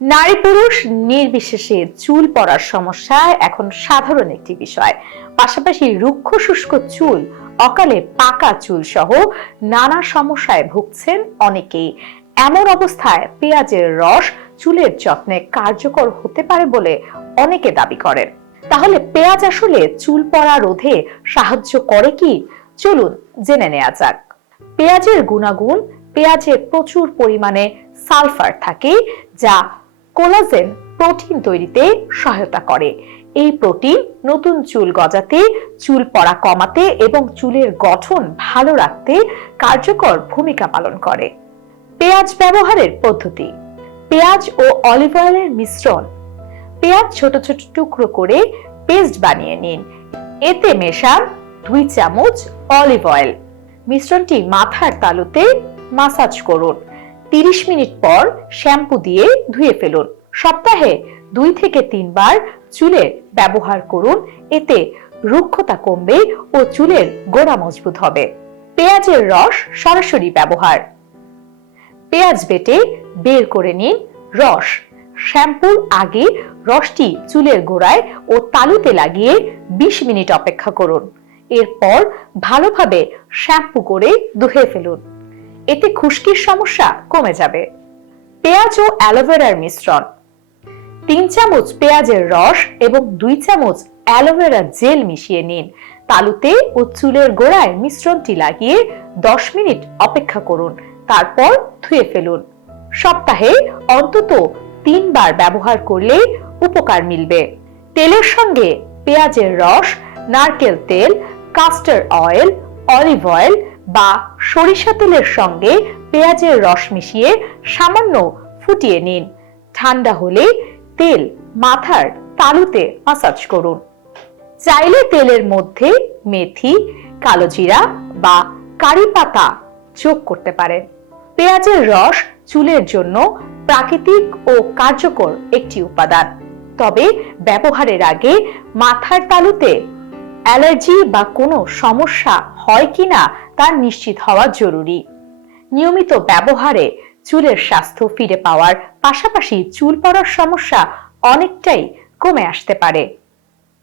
নারী পুরুষ নির্বিশেষে চুল পড়ার সমস্যা এখন সাধারণ একটি বিষয়। পাশাপাশি রুক্ষ শুষ্ক চুল, অকালে পাকা চুল সহ নানা সমস্যায় ভুগছেন অনেকেই। এমন অবস্থায় পেঁয়াজের রস চুলের যত্নে কার্যকর হতে পারে বলে অনেকে দাবি করেন। তাহলে পেঁয়াজ আসলে চুল পড়া রোধে সাহায্য করে কি? চলুন জেনে নেওয়া যাক। পেঁয়াজের গুণাগুণ: পেঁয়াজে প্রচুর পরিমাণে সালফার থাকে, যা কোলাজেন প্রোটিন তৈরিতে সহায়তা করে। এই প্রোটিন নতুন চুল গজাতে, চুল পড়া কমাতে এবং চুলের গঠন ভালো রাখতে কার্যকর ভূমিকা পালন করে। পেঁয়াজ ব্যবহারের পদ্ধতি: পেঁয়াজ ও অলিভ অয়েলের মিশ্রণ। পেঁয়াজ ছোট ছোট টুকরো করে পেস্ট বানিয়ে নিন। এতে মেশান 2 চামচ অলিভ অয়েল। মিশ্রণটি মাথার তালুতে মাসাজ করুন। 30 মিনিট পর শ্যাম্পু দিয়ে ধুয়ে ফেলুন। সপ্তাহে 2 থেকে 3 বার চুলে ব্যবহার করুন। এতে রুক্ষতা কমবে ও চুলের গোড়া মজবুত হবে। পেঁয়াজের রস সরাসরি ব্যবহার: পেঁয়াজ বেটে বের করে নিন রস। শ্যাম্পুর আগে রসটি চুলের গোড়ায় ও তালুতে লাগিয়ে 20 মিনিট অপেক্ষা করুন। এরপর ভালোভাবে শ্যাম্পু করে ধুয়ে ফেলুন। এতে খুশকির সমস্যা কমে যাবে। পেঁয়াজ ও অ্যালোভেরার মিশ্রণ: 3 চামচ পেঁয়াজের রস এবং 2 চামচ অ্যালোভেরা জেল মিশিয়ে নিন। তালুতে ও চুলের গোড়ায় মিশ্রণটি লাগিয়ে 10 মিনিট অপেক্ষা করুন। তারপর ধুয়ে ফেলুন। সপ্তাহে অন্তত 3 বার ব্যবহার করলে উপকার মিলবে। তেলের সঙ্গে পেঁয়াজের রস, নারকেল তেল, কাস্টার অয়েল, অলিভ অয়েল বা সরিষা তেলের সঙ্গে পেঁয়াজের রস মিশিয়ে সামান্য ফুটিয়ে নিন। ঠান্ডা হলে তেল মাথার তালুতে মাসাজ করুন। চাইলে তেলের মধ্যে মেথি, কালোজিরা বা কারি পাতা যোগ করতে পারেন। পেঁয়াজের রস চুলের জন্য প্রাকৃতিক ও কার্যকর একটি উপাদান। তবে ব্যবহারের আগে মাথার তালুতে অ্যালার্জি বা কোনো সমস্যা হয় কিনা তা নিশ্চিত হওয়া জরুরি। নিয়মিত ব্যবহারে চুলের স্বাস্থ্য ফিরে পাওয়ার পাশাপাশি চুল পড়ার সমস্যা অনেকটাই কমে আসতে পারে।